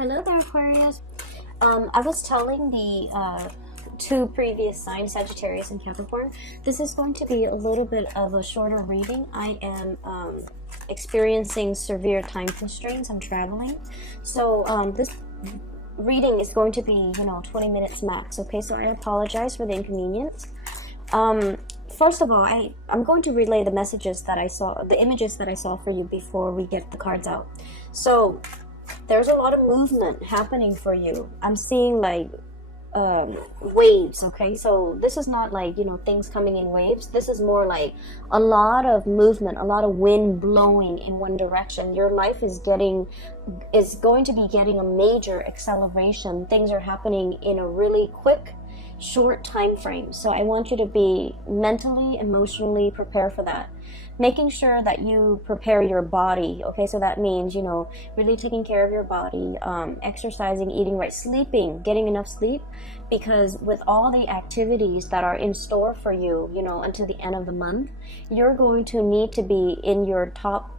Hello there, Aquarius. I was telling the two previous signs, Sagittarius and Capricorn, this is going to be a little bit of a shorter reading. I am experiencing severe time constraints. I'm traveling. So this reading is going to be, 20 minutes max. Okay, so I apologize for the inconvenience. First of all, I'm going to relay the messages that I saw, the images that I saw for you before we get the cards out. So there's a lot of movement happening for you. I'm seeing like waves. Okay, so this is not like things coming in waves. This is more like a lot of movement, a lot of wind blowing in one direction. Your life is going to be getting a major acceleration. Things are happening in a really quick, short time frame. So I want you to be mentally, emotionally prepared for that. Making sure that you prepare your body. Okay, so that means really taking care of your body, exercising, eating right, sleeping, getting enough sleep, because with all the activities that are in store for you until the end of the month, you're going to need to be in your top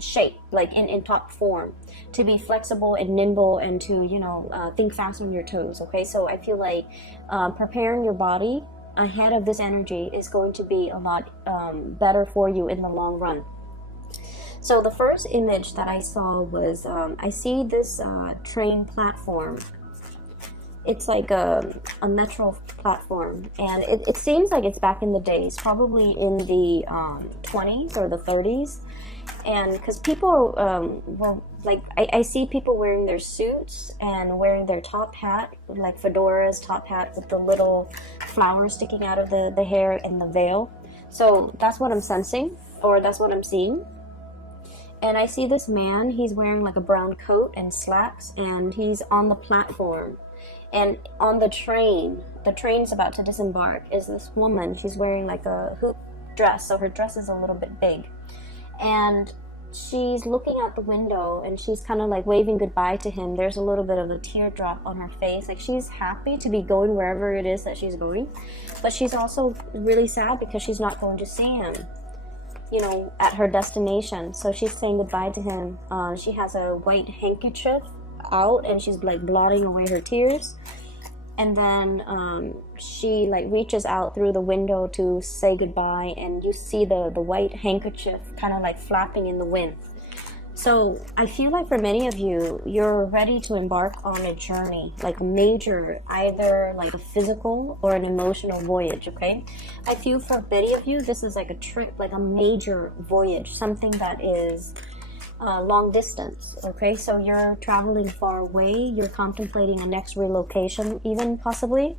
shape, like in top form, to be flexible and nimble and to think fast on your toes. Okay, so I feel like preparing your body ahead of this energy is going to be a lot better for you in the long run. So the first image that I saw was I see this train platform. It's like a metro platform, and it seems like it's back in the days, probably in the 20s or the 30s. And because people were like, I see people wearing their suits and wearing their top hat, like fedoras, top hat with the little flowers sticking out of the hair and the veil. So that's what I'm sensing, or that's what I'm seeing. And I see this man, he's wearing like a brown coat and slacks, and he's on the platform. And on the train's about to disembark, is this woman. She's wearing like a hoop dress, so her dress is a little bit big. And she's looking out the window and she's kind of like waving goodbye to him. There's a little bit of a teardrop on her face. Like, she's happy to be going wherever it is that she's going, but she's also really sad because she's not going to see him, at her destination. So she's saying goodbye to him. She has a white handkerchief out and she's like blotting away her tears. And then she like reaches out through the window to say goodbye, and you see the white handkerchief kind of like flapping in the wind. So I feel like for many of you, you're ready to embark on a journey, like a major, either like a physical or an emotional voyage. Okay, I feel for many of you, this is like a trip, like a major voyage, something that is long distance. Okay, so you're traveling far away, you're contemplating a next relocation even possibly,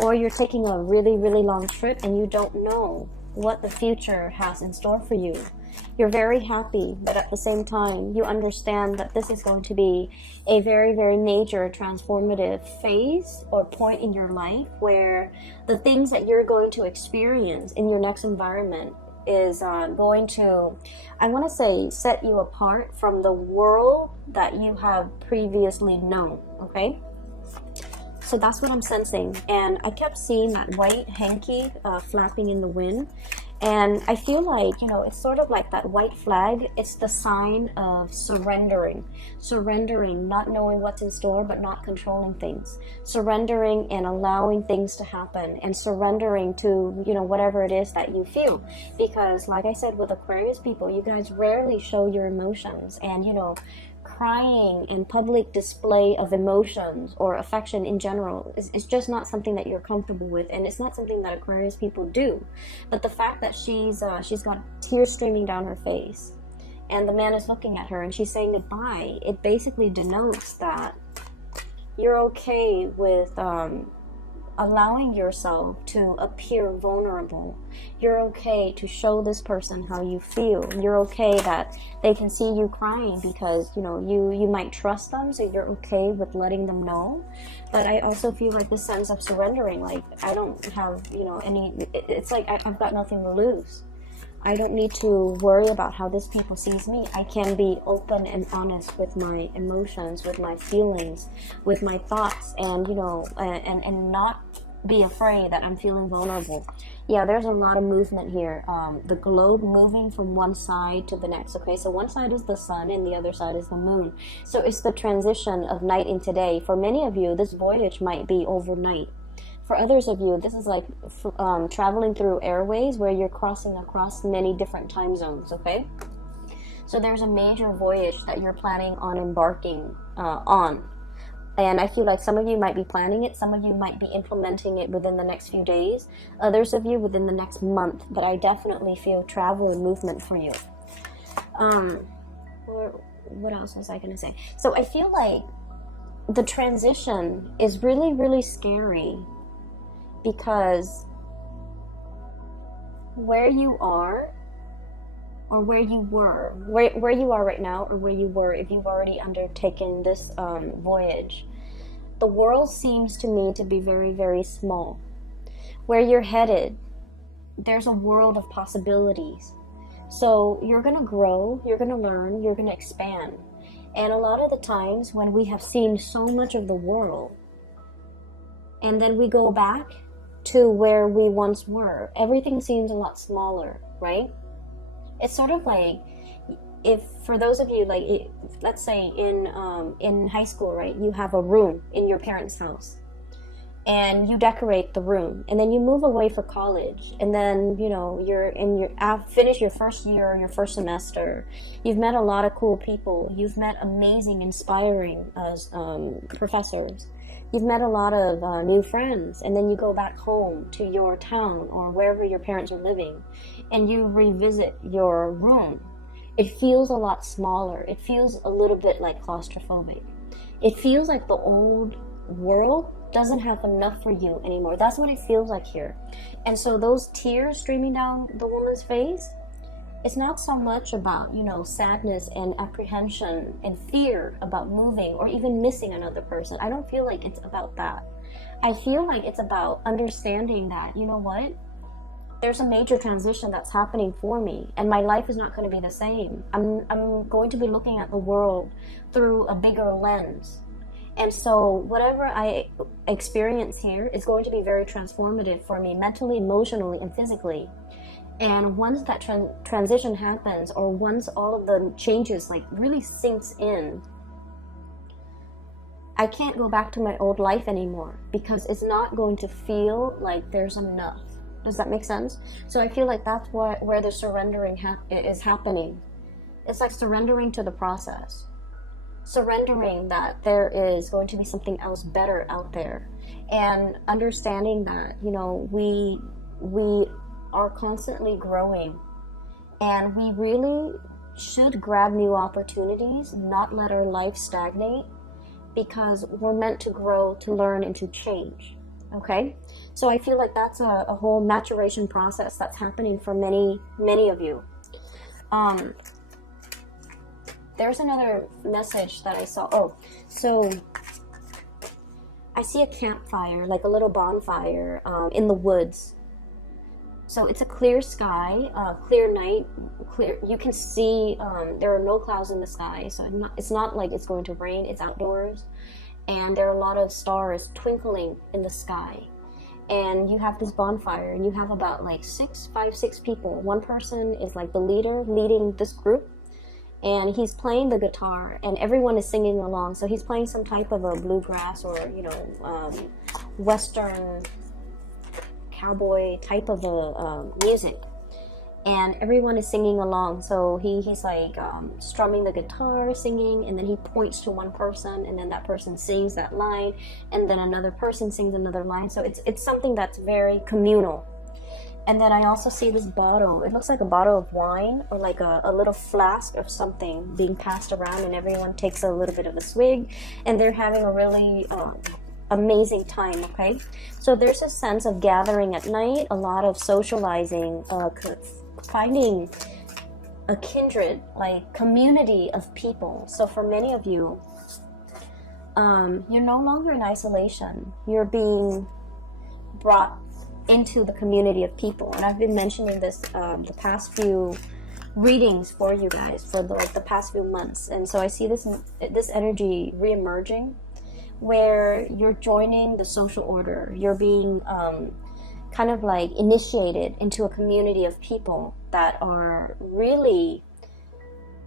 or you're taking a really long trip and you don't know what the future has in store for you. You're very happy, but at the same time you understand that this is going to be a very major transformative phase or point in your life, where the things that you're going to experience in your next environment is going to, I want to say, set you apart from the world that you have previously known. Okay, so that's what I'm sensing. And I kept seeing that white hanky flapping in the wind, and I feel like it's sort of like that white flag. It's the sign of surrendering, not knowing what's in store but not controlling things, surrendering and allowing things to happen, and surrendering to whatever it is that you feel. Because like I said, with Aquarius people, you guys rarely show your emotions, and crying and public display of emotions or affection in general is just not something that you're comfortable with, and it's not something that Aquarius people do. But the fact that she's got tears streaming down her face, and the man is looking at her and she's saying goodbye, it basically denotes that you're okay with allowing yourself to appear vulnerable. You're okay to show this person how you feel. You're okay that they can see you crying because you might trust them, so you're okay with letting them know. But I also feel like this sense of surrendering, like, I don't have it's like I've got nothing to lose. I don't need to worry about how this people sees me. I can be open and honest with my emotions, with my feelings, with my thoughts, and and not be afraid, that I'm feeling vulnerable. Yeah, there's a lot of movement here. The globe moving from one side to the next. Okay, so one side is the sun and the other side is the moon. So it's the transition of night into day. For many of you, this voyage might be overnight. For others of you, this is like traveling through airways where you're crossing across many different time zones. Okay, so there's a major voyage that you're planning on embarking on. And I feel like some of you might be planning it, some of you might be implementing it within the next few days, others of you within the next month, but I definitely feel travel and movement for you. What else was I going to say? So I feel like the transition is really, really scary, because where you are, or where you were, where you are right now, or where you were if you've already undertaken this voyage, the world seems to me to be very, very small. Where you're headed, there's a world of possibilities. So you're going to grow, you're going to learn, you're going to expand. And a lot of the times when we have seen so much of the world, and then we go back to where we once were, everything seems a lot smaller, right? It's sort of like, if for those of you, like, let's say in high school, right, you have a room in your parents' house and you decorate the room, and then you move away for college, and then, you know, finish your first year, your first semester, you've met a lot of cool people, you've met amazing, inspiring professors, you've met a lot of new friends, and then you go back home to your town or wherever your parents are living, and you revisit your room. It feels a lot smaller. It feels a little bit like claustrophobic. It feels like the old world doesn't have enough for you anymore. That's what it feels like here. And so those tears streaming down the woman's face, it's not so much about, you know, sadness and apprehension and fear about moving or even missing another person. I don't feel like it's about that. I feel like it's about understanding that, you know what? There's a major transition that's happening for me, and my life is not going to be the same. I'm going to be looking at the world through a bigger lens. And so whatever I experience here is going to be very transformative for me, mentally, emotionally, and physically. And once that transition happens, or once all of the changes like really sinks in, I can't go back to my old life anymore, because it's not going to feel like there's enough. Does that make sense? So I feel like that's where the surrendering is happening. It's like surrendering to the process. Surrendering that there is going to be something else better out there. And understanding that, you know, we are constantly growing. And we really should grab new opportunities, not let our life stagnate, because we're meant to grow, to learn, and to change. Okay, so I feel like that's a whole maturation process that's happening for many of you. There's another message that I saw. Oh, so I see a campfire, like a little bonfire in the woods. So it's a clear sky, clear night, clear. You can see there are no clouds in the sky, so it's not like it's going to rain. It's outdoors. And there are a lot of stars twinkling in the sky. And you have this bonfire, and you have about like 6 people. One person is like the leader, leading this group, and he's playing the guitar, and everyone is singing along. So he's playing some type of a bluegrass or, you know, Western cowboy type of a music. And everyone is singing along. So he's like strumming the guitar, singing, and then he points to one person, and then that person sings that line, and then another person sings another line. So it's something that's very communal. And then I also see this bottle. It looks like a bottle of wine, or like a little flask of something being passed around, and everyone takes a little bit of a swig, and they're having a really amazing time. Okay, so there's a sense of gathering at night, a lot of socializing, finding a kindred, like community of people. So for many of you, you're no longer in isolation. You're being brought into the community of people. And I've been mentioning this the past few readings for you guys for the past few months. And so I see this energy re-emerging, where you're joining the social order. You're being kind of like initiated into a community of people that are really,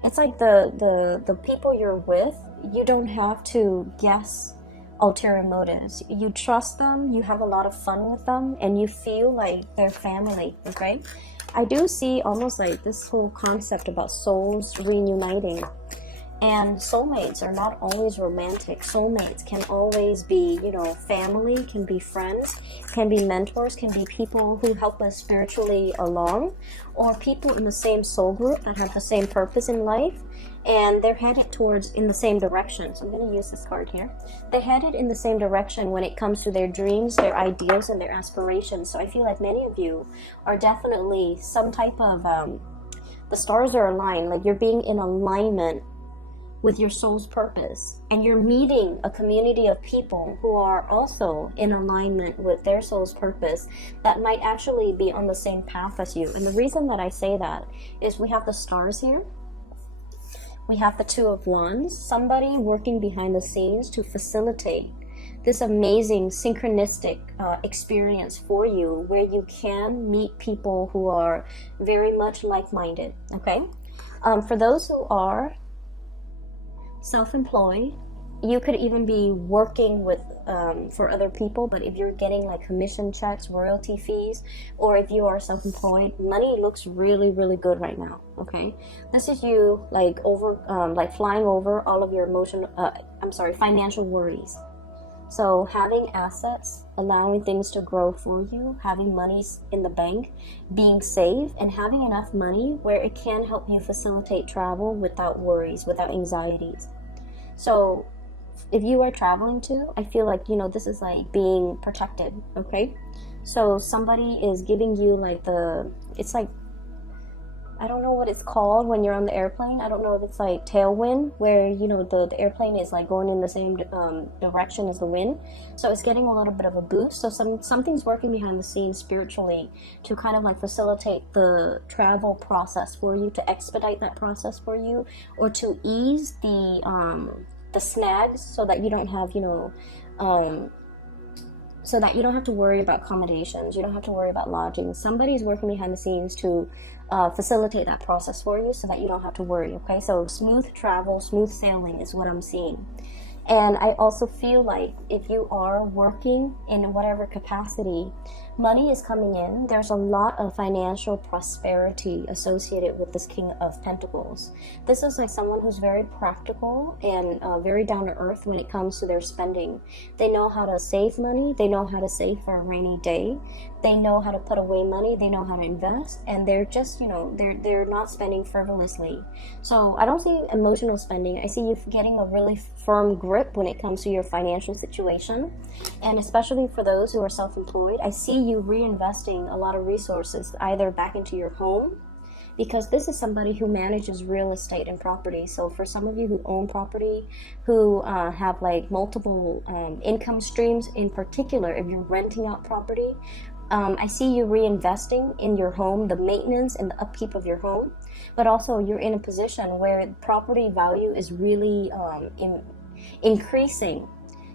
it's like the people you're with, you don't have to guess ulterior motives. You trust them, you have a lot of fun with them, and you feel like they're family, okay? I do see almost like this whole concept about souls reuniting. And soulmates are not always romantic. Soulmates can always be, you know, family, can be friends, can be mentors, can be people who help us spiritually along, or people in the same soul group that have the same purpose in life, and they're headed towards in the same direction. So I'm going to use this card here. They're headed in the same direction when it comes to their dreams, their ideas, and their aspirations. So I feel like many of you are definitely some type of, the stars are aligned, like you're being in alignment with your soul's purpose, and you're meeting a community of people who are also in alignment with their soul's purpose that might actually be on the same path as you. And the reason that I say that is we have the stars here, we have the Two of Wands, somebody working behind the scenes to facilitate this amazing synchronistic experience for you, where you can meet people who are very much like-minded, okay? For those who are self-employed, you could even be working with for other people, but if you're getting like commission checks, royalty fees, or if you are self-employed, money looks really, really good right now, okay? This is you like like flying over all of your financial worries. So having assets, allowing things to grow for you, having money in the bank, being safe, and having enough money where it can help you facilitate travel without worries, without anxieties. So if you are traveling too, I feel like, you know, this is like being protected, okay? So somebody is giving you like it's like, I don't know what it's called when you're on the airplane. I don't know if it's like tailwind, where, you know, the airplane is like going in the same direction as the wind. So it's getting a little bit of a boost. So something's working behind the scenes spiritually to kind of like facilitate the travel process for you, to expedite that process for you, or to ease the snags so that you don't have, you know, so that you don't have to worry about accommodations, you don't have to worry about lodging. Somebody's working behind the scenes to facilitate that process for you so that you don't have to worry, okay? So smooth travel, smooth sailing is what I'm seeing. And I also feel like if you are working in whatever capacity, money is coming in. There's a lot of financial prosperity associated with this King of Pentacles. This is like someone who's very practical and very down to earth when it comes to their spending. They know how to save money. They know how to save for a rainy day. They know how to put away money. They know how to invest. And they're just, you know, they're not spending frivolously. So I don't see emotional spending. I see you getting a really firm grip when it comes to your financial situation. And especially for those who are self-employed, I see you reinvesting a lot of resources either back into your home, because this is somebody who manages real estate and property. So for some of you who own property, who have like multiple income streams, in particular if you're renting out property, I see you reinvesting in your home, the maintenance and the upkeep of your home, but also you're in a position where property value is really increasing.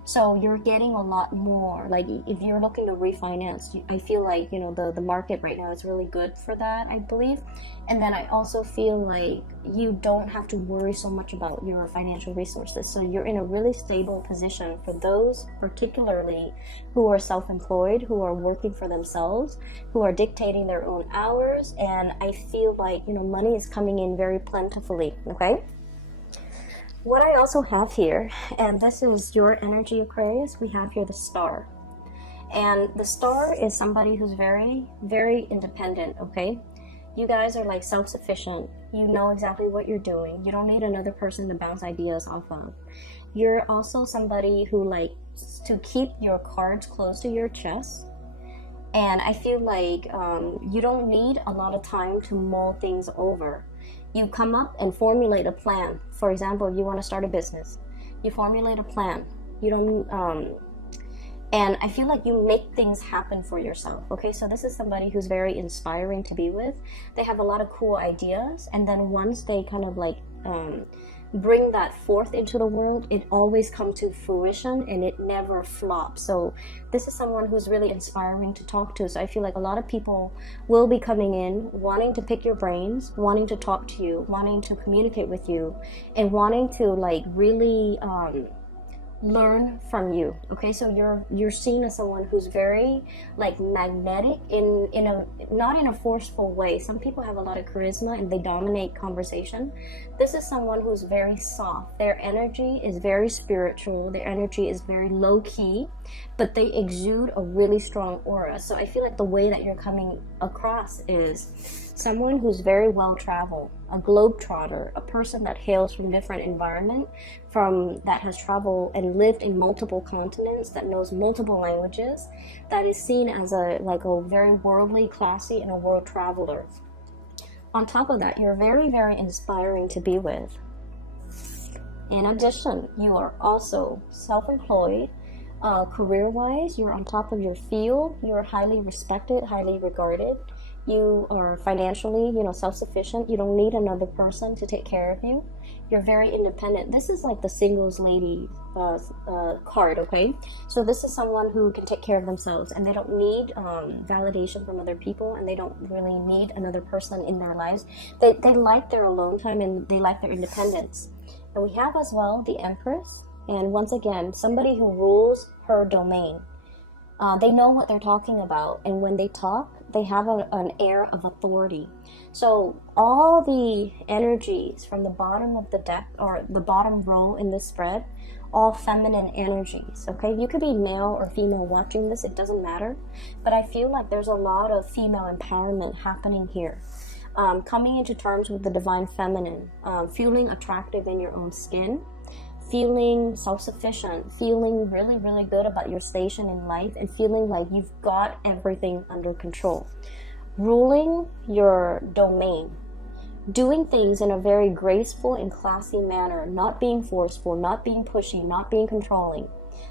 So you're getting a lot more. Like if you're looking to refinance, I feel like, you know, the market right now is really good for that, I believe. And then I also feel like you don't have to worry so much about your financial resources. So you're in a really stable position for those particularly who are self-employed, who are working for themselves, who are dictating their own hours. And I feel like, you know, money is coming in very plentifully, okay? What I also have here, and this is your energy, Aquarius, we have here the Star. And the Star is somebody who's very, very independent, okay? You guys are like self-sufficient. You know exactly what you're doing. You don't need another person to bounce ideas off of. You're also somebody who likes to keep your cards close to your chest. And I feel like you don't need a lot of time to mull things over. You come up and formulate a plan. For example, if you want to start a business, you formulate a plan. You don't, and I feel like you make things happen for yourself. Okay, so this is somebody who's very inspiring to be with. They have a lot of cool ideas, and then once they kind of like bring that forth into the world, it always comes to fruition and it never flops. So this is someone who's really inspiring to talk to. So I feel like a lot of people will be coming in wanting to pick your brains, wanting to talk to you, wanting to communicate with you, and wanting to like really learn from you. Okay, so you're seen as someone who's very like magnetic in a not in a forceful way. Some people have a lot of charisma and they dominate conversation. This is someone who's very soft. Their energy is very spiritual, their energy is very low-key, but they exude a really strong aura. So I feel like the way that you're coming across is someone who's very well traveled, a globetrotter, a person that hails from different environment, that has traveled and lived in multiple continents, that knows multiple languages, that is seen as a very worldly, classy, and a world traveler. On top of that, you're very, very inspiring to be with. In addition, you are also self-employed. Career-wise, you're on top of your field. You're highly respected, highly regarded. You are financially, self-sufficient. You don't need another person to take care of you. You're very independent. This is like the singles lady card, okay? So this is someone who can take care of themselves, and they don't need validation from other people, and they don't really need another person in their lives. They like their alone time, and they like their independence. And we have as well the Empress, and once again, somebody who rules her domain. They know what they're talking about, and when they talk, they have an air of authority. So all the energies from the bottom of the deck, or the bottom row in this spread, all feminine energies, okay? You could be male or female watching this, it doesn't matter. But I feel like there's a lot of female empowerment happening here. Coming into terms with the divine feminine, feeling attractive in your own skin, feeling self-sufficient, feeling really, really good about your station in life, and feeling like you've got everything under control. Ruling your domain, doing things in a very graceful and classy manner, not being forceful, not being pushy, not being controlling.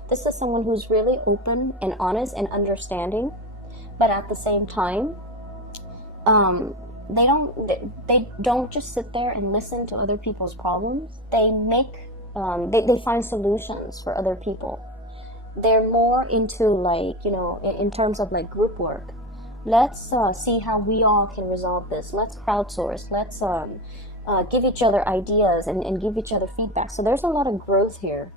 This is someone who's really open and honest and understanding, but at the same time, they don't just sit there and listen to other people's problems. They they find solutions for other people. They're more into in terms of like group work. Let's see how we all can resolve this. Let's crowdsource. Let's give each other ideas and give each other feedback. So there's a lot of growth here.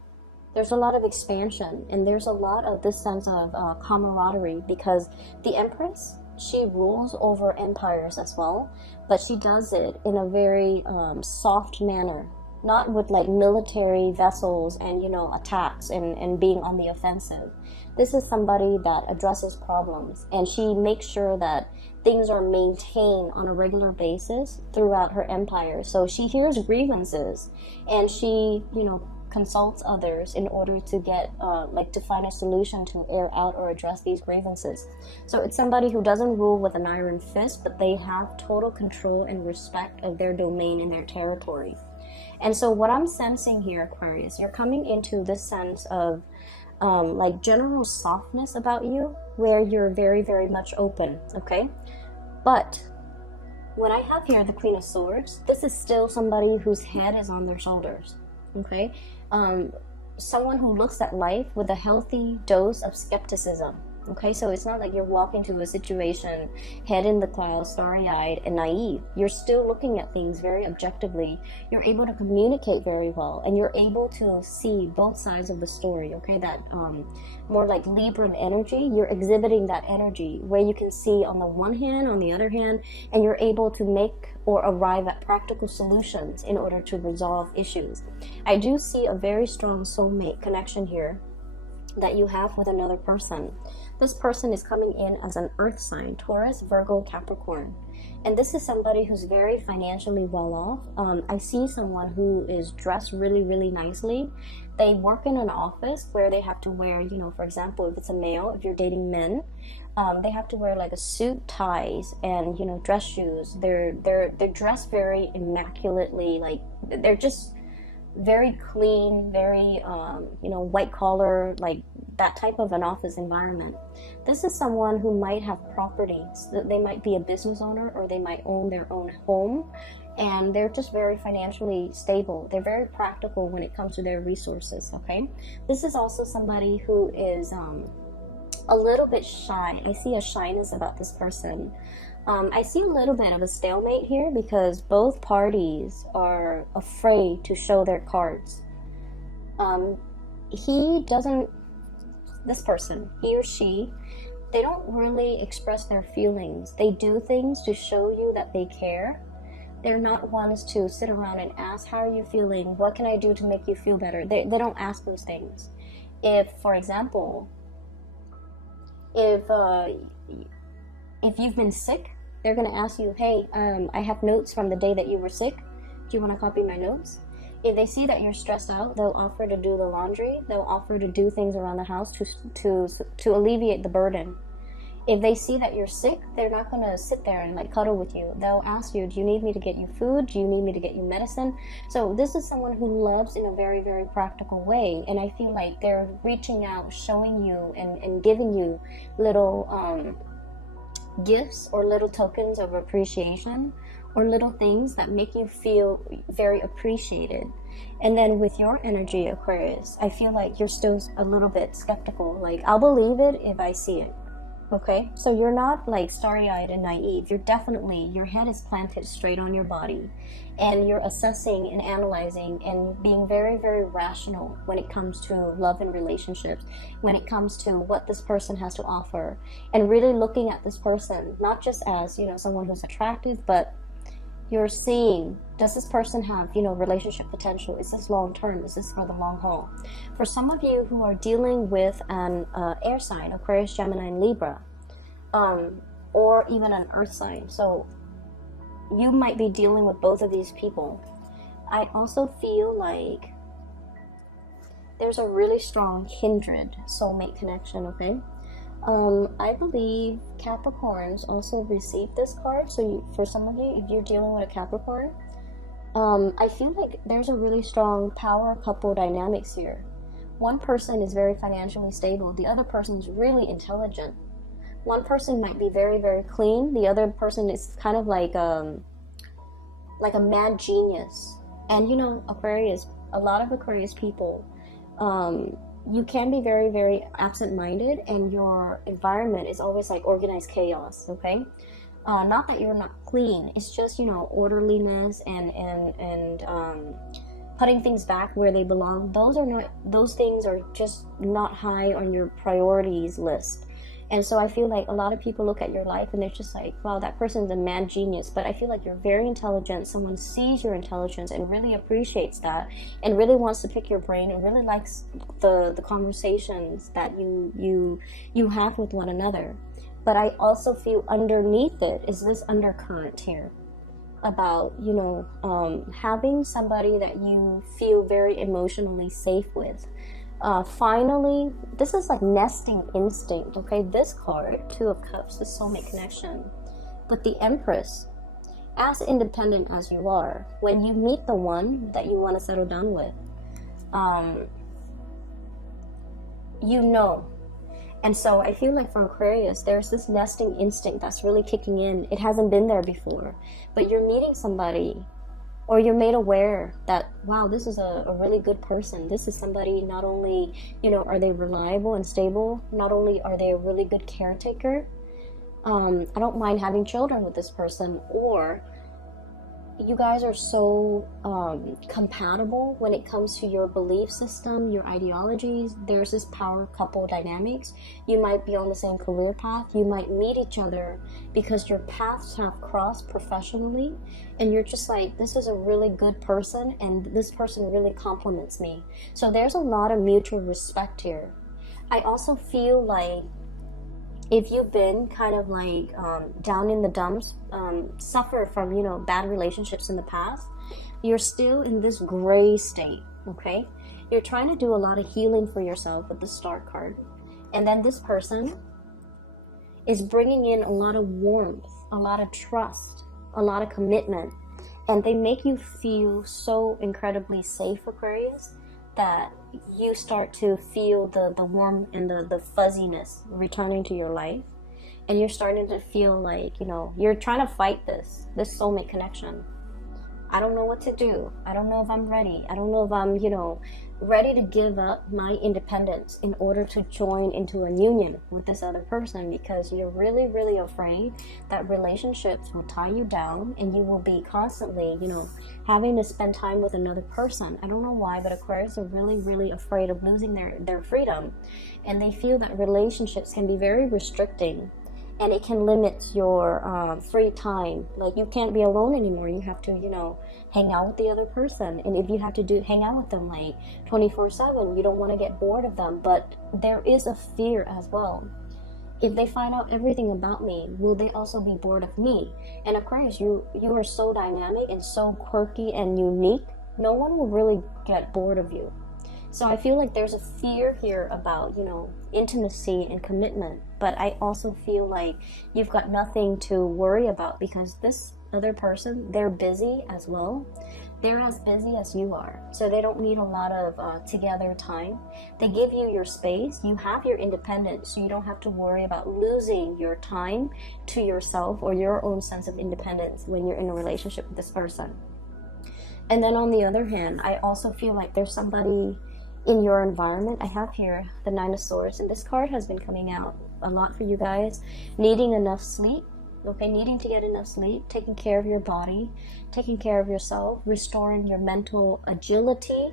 There's a lot of expansion, and there's a lot of this sense of camaraderie, because the Empress, she rules over empires as well, but she does it in a very soft manner. Not with like military vessels and attacks and being on the offensive. This is somebody that addresses problems, and she makes sure that things are maintained on a regular basis throughout her empire. So she hears grievances, and she consults others in order to get to find a solution to air out or address these grievances. So it's somebody who doesn't rule with an iron fist, but they have total control and respect of their domain and their territory. And so what I'm sensing here, Aquarius, you're coming into this sense of general softness about you, where you're very, very much open, okay? But when I have here the Queen of Swords, this is still somebody whose head is on their shoulders, okay? Someone who looks at life with a healthy dose of skepticism. Okay, so it's not like you're walking to a situation head in the clouds, starry-eyed and naive. You're still looking at things very objectively. You're able to communicate very well, and you're able to see both sides of the story, okay? That more like Libran energy, you're exhibiting that energy where you can see on the one hand, on the other hand, and you're able to make or arrive at practical solutions in order to resolve issues. I do see a very strong soulmate connection here that you have with another person. This person is coming in as an earth sign, Taurus, Virgo, Capricorn. And this is somebody who's very financially well off. I see someone who is dressed really, really nicely. They work in an office where they have to wear, for example, if it's a male, if you're dating men, they have to wear like a suit, ties, and, dress shoes. They're dressed very immaculately, like they're just very clean, very, white collar, like that type of an office environment. This is someone who might have properties. They might be a business owner, or they might own their own home, and they're just very financially stable. They're very practical when it comes to their resources, okay? This is also somebody who is a little bit shy. I see a shyness about this person. I see a little bit of a stalemate here because both parties are afraid to show their cards. This person, he or she, they don't really express their feelings. They do things to show you that they care. They're not ones to sit around and ask, how are you feeling? What can I do to make you feel better? They don't ask those things. If, for example, if you've been sick, they're going to ask you, hey, I have notes from the day that you were sick. Do you want to copy my notes? If they see that you're stressed out, they'll offer to do the laundry. They'll offer to do things around the house to alleviate the burden. If they see that you're sick, they're not going to sit there and like cuddle with you. They'll ask you, do you need me to get you food? Do you need me to get you medicine? So this is someone who loves in a very, very practical way. And I feel like they're reaching out, showing you and giving you little gifts or little tokens of appreciation, or little things that make you feel very appreciated. And then with your energy, Aquarius, I feel like you're still a little bit skeptical. Like, I'll believe it if I see it. Okay, so you're not like starry-eyed and naive. You're definitely, your head is planted straight on your body, and you're assessing and analyzing and being very, very rational when it comes to love and relationships, when it comes to what this person has to offer, and really looking at this person, not just as, you know, someone who's attractive, but you're seeing, does this person have, you know, relationship potential? Is this long-term? Is this for the long haul? For some of you who are dealing with an air sign, Aquarius, Gemini, and Libra, or even an earth sign, so you might be dealing with both of these people. I also feel like there's a really strong kindred soulmate connection, okay? I believe Capricorns also receive this card. So for some of you, if you're dealing with a Capricorn, I feel like there's a really strong power couple dynamics here. One person is very financially stable. The other person is really intelligent. One person might be very, very clean. The other person is kind of like a mad genius. And you know, Aquarius, a lot of Aquarius people, you can be very, very absent-minded, and your environment is always like organized chaos, okay? Not that you're not clean, it's just, you know, orderliness and putting things back where they belong. Those things are just not high on your priorities list. And so I feel like a lot of people look at your life and they're just like, wow, that person's a mad genius. But I feel like you're very intelligent. Someone sees your intelligence and really appreciates that, and really wants to pick your brain, and really likes the conversations that you have with one another. But I also feel underneath it is this undercurrent here about, you know, having somebody that you feel very emotionally safe with. Finally, this is like nesting instinct, okay? This card, Two of Cups, the soulmate connection. But the Empress, as independent as you are, when you meet the one that you want to settle down with, you know. And so I feel like for Aquarius, there's this nesting instinct that's really kicking in. It hasn't been there before, but you're meeting somebody, or you're made aware that, wow, this is a really good person. This is somebody, not only, you know, are they reliable and stable, not only are they a really good caretaker, I don't mind having children with this person, or you guys are so compatible when it comes to your belief system, your ideologies. There's this power couple dynamics. You might be on the same career path. You might meet each other because your paths have crossed professionally, and you're just like, this is a really good person, and this person really compliments me. So there's a lot of mutual respect here. I also feel like if you've been kind of like down in the dumps, suffer from, you know, bad relationships in the past, you're still in this gray state, okay? You're trying to do a lot of healing for yourself with the Star card. And then this person is bringing in a lot of warmth, a lot of trust, a lot of commitment. And they make you feel so incredibly safe, Aquarius, that you start to feel the warmth and the fuzziness returning to your life, and you're starting to feel like, you know, you're trying to fight this soulmate connection. I don't know what to do. I don't know if I'm ready. I don't know if I'm, ready to give up my independence in order to join into a union with this other person, because you're really, really afraid that relationships will tie you down and you will be constantly, having to spend time with another person. I don't know why, but Aquarius are really, really afraid of losing their freedom. And they feel that relationships can be very restricting, and it can limit your free time. Like, you can't be alone anymore. You have to, hang out with the other person. And if you have to hang out with them like 24/7, you don't want to get bored of them. But there is a fear as well. If they find out everything about me, will they also be bored of me? And Aquarius, you are so dynamic and so quirky and unique. No one will really get bored of you. So I feel like there's a fear here about, intimacy and commitment. But I also feel like you've got nothing to worry about, because this other person, they're busy as well. They're as busy as you are. So they don't need a lot of together time. They give you your space. You have your independence, so you don't have to worry about losing your time to yourself or your own sense of independence when you're in a relationship with this person. And then on the other hand, I also feel like there's somebody in your environment. I have here the Nine of Swords, and this card has been coming out a lot for you guys. Needing enough sleep, okay? Needing to get enough sleep, taking care of your body, taking care of yourself, restoring your mental agility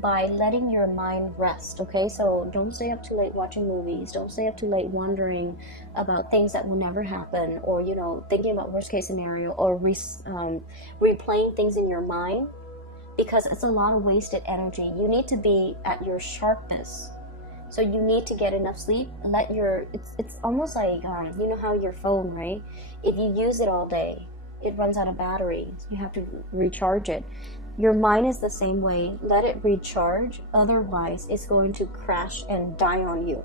by letting your mind rest, okay? So don't stay up too late watching movies. Don't stay up too late wondering about things that will never happen, or, thinking about worst case scenario, or replaying things in your mind, because it's a lot of wasted energy. You need to be at your sharpest. So you need to get enough sleep. It's almost like, you know how your phone, right? If you use it all day, it runs out of battery. So you have to recharge it. Your mind is the same way. Let it recharge. Otherwise, it's going to crash and die on you.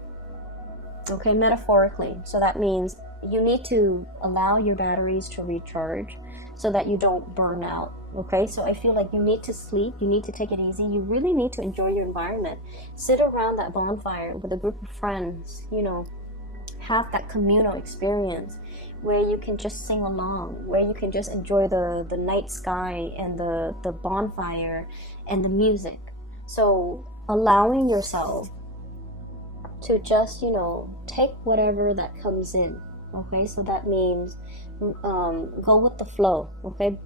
Okay, metaphorically. So that means you need to allow your batteries to recharge so that you don't burn out. Okay, so I feel like you need to sleep, you need to take it easy, you really need to enjoy your environment. Sit around that bonfire with a group of friends, have that communal experience where you can just sing along, where you can just enjoy the night sky and the bonfire and the music. So allowing yourself to just, take whatever that comes in. Okay, so that means go with the flow. Okay,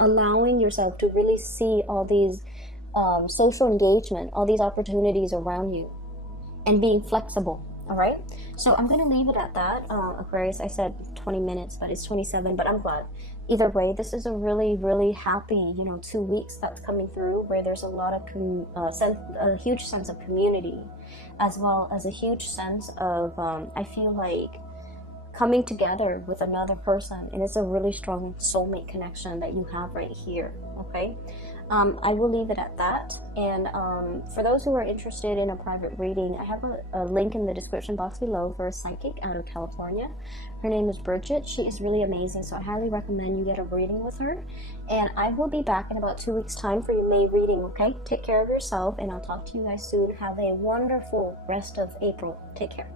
allowing yourself to really see all these social engagement, all these opportunities around you, and being flexible. All right, so I'm gonna leave it at that. Aquarius, I said 20 minutes, but it's 27, but I'm glad. Either way, this is a really, really happy 2 weeks that's coming through, where there's a lot of a huge sense of community, as well as a huge sense of I feel like coming together with another person, and it's a really strong soulmate connection that you have right here. Okay, I will leave it at that. And for those who are interested in a private reading, I have a link in the description box below for a psychic out of California. Her name is Bridget. She is really amazing, so I highly recommend you get a reading with her. And I will be back in about 2 weeks time for your May reading. Okay, take care of yourself, and I'll talk to you guys soon. Have a wonderful rest of April. Take care.